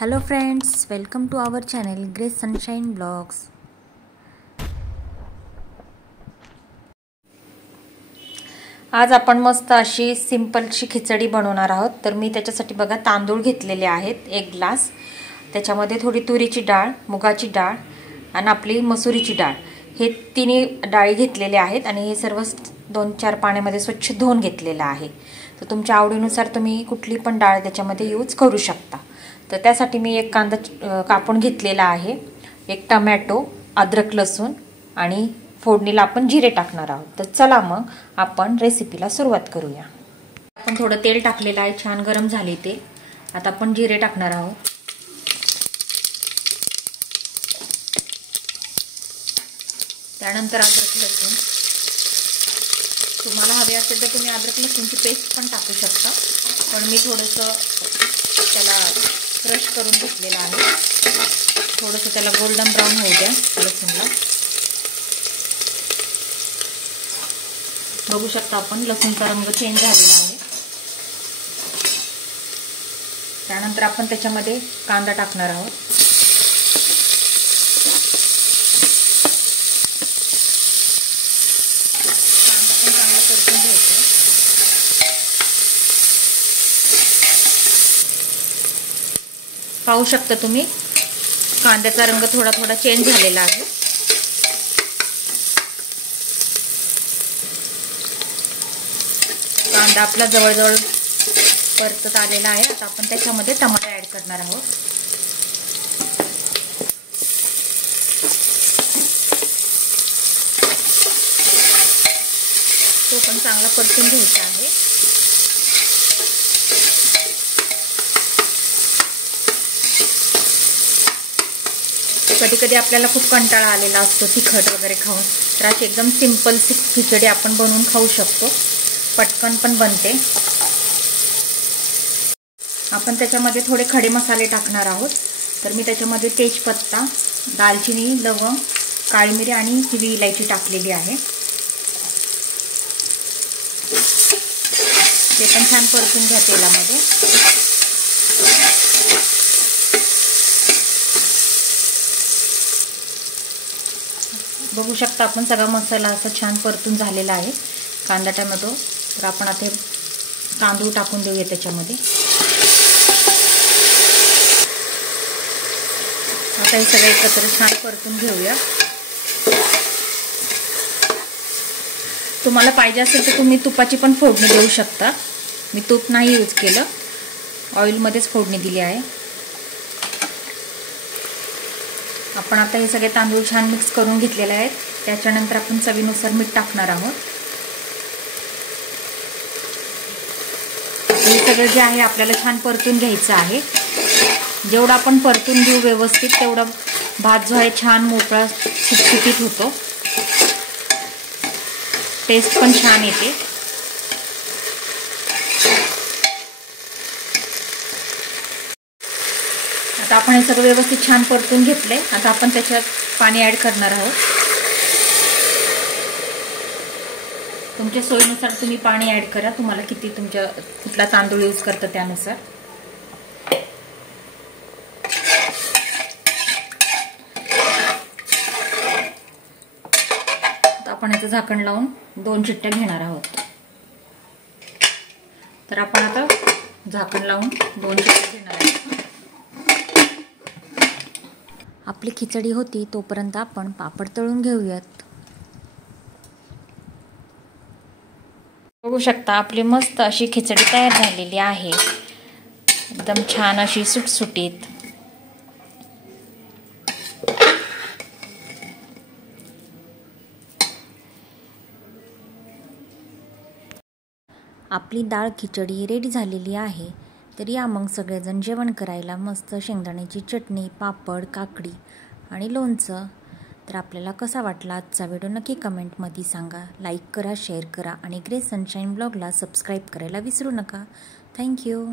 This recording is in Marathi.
Hello friends, welcome to our channel Grace Sunshine Blogs. आज आपण मस्त अशी सिंपलशी खिचडी बनवणार आहोत। तर मी त्याच्यासाठी बघा तांदूळ घेतलेले आहेत 1 ग्लास, त्याच्यामध्ये थोडी तुरीची डाळ, मुगाची डाळ आणि आपली मसुरीची डाळ, हे तिन्ही डाळी घेतलेले आहेत आणि हे सर्व 2-4 पाण्यामध्ये स्वच्छ धुवून घेतलेलं आहे। तर तुमच्या आवडीनुसार तुम्ही कुठली पण डाळ त्याच्यामध्ये यूज करू शकता। तर त्यासाठी मी 1 कांदा कापून घेतलेला आहे, 1 टोमॅटो, अद्रक लसूण आणि फोडणीला आपण जिरे टाकणार आहोत। तर चला मग आपण रेसिपीला सुरुवात करूया। आपण थोडं तेल टाकलेलं आहे, छान गरम झाले ते। आता आपण जिरे टाकणार आहोत। त्यानंतर अद्रक लसूण, तुम्हाला हवे असेल तर तुम्ही अद्रक लसूणची पेस्ट पण टाकू शकता, पण मी थोडंसं त्याला क्रश करून घेतलेलं आहे। थोडंसं त्याला गोल्डन ब्राऊन होऊ द्या लसूणला। बघू शकता आपण लसूणचा रंग चेंज झालेला आहे। त्यानंतर आपण त्याच्यामध्ये कांदा टाकणार आहोत। कांदा पण चांगला परतून घ्यायचा। पाहू शकता तुम्ही कांद्याचा रंग थोडा थोडा चेंज झालेला आहे। कांदा आपला जवळजवळ परतत आलेला आहे। आता आपण त्याच्यामध्ये टमाटर ऍड करणार आहोत। तो पण चांगला परतून घ्यायचा आहे। कधी कधी आपल्याला खूप कंटाळा आलेला असतो तिखट वगैरे खाऊन, तर अशी एकदम सिंपल खिचडी आपण बनवून खाऊ शकतो, पटकन पण बनते। आपण त्याच्यामध्ये थोडे खडे मसाले टाकणार आहोत। तर मी त्याच्यामध्ये तेजपत्ता, दालचिनी, लवंग, काळी मिरी आणि हिरवी इलायची टाकलेली आहे। ते पण छान परतून घ्या तेलामध्ये। बघू शकता आपण सगळा मसाला असा छान परतून झालेला आहे, कांदा टोमॅटो। तर आपण आता तांदूळ टाकून देऊया त्याच्यामध्ये। आता हे सगळं एकत्र छान परतून घेऊया। तुम्हाला पाहिजे असेल तर तुम्ही तुपाची पण फोडणी देऊ शकता। मी तूप नाही यूज केलं, ऑइलमध्येच फोडणी दिली आहे। आपण आता हे सगळे तांदूळ छान मिक्स करून घेतलेले आहेत। त्याच्यानंतर आपण चवीनुसार मीठ टाकणार आहोत। हे सगळं जे आहे आपल्याला छान परतून घ्यायचं आहे। जेवढं आपण परतून घेऊ व्यवस्थित, तेवढा भात जो आहे छान मोकळा सुटसुटीत होतो, टेस्ट पण छान येते। आता आपण हे सगळं व्यवस्थित छान परतून घेतले। आता आपण त्याच्यात पाणी ऍड करणार आहोत। तुमच्या सोयीनुसार तुम्ही पाणी ऍड करा, तुम्हाला किती तुमच्या कुठला तांदूळ यूज करता त्यानुसार। आता आपण याचं झाकण लावून 2 शिट्ट्या घेणार आहोत। तर आपण आता झाकण लावून 2 शिट्ट्या घेणार आहोत। आपली खिचडी होती तोपर्यंत आपण पापड तळून घेऊयात। बघू शकता आपली मस्त अशी खिचडी तयार झालेली आहे, एकदम छान अशी सुटसुटीत। आपली डाळ खिचडी रेडी झालेली आहे। तर या मग सगळेजण जेवण करायला। मस्त शेंगदाण्याची चटणी, पापड, काकडी आणि लोणचं। तर आपल्याला कसा वाटला आजचा व्हिडिओ नक्की कमेंटमध्ये सांगा। लाईक करा, शेअर करा आणि ग्रेस सनशाईन ब्लॉगला सबस्क्राईब करायला विसरू नका। थँक्यू।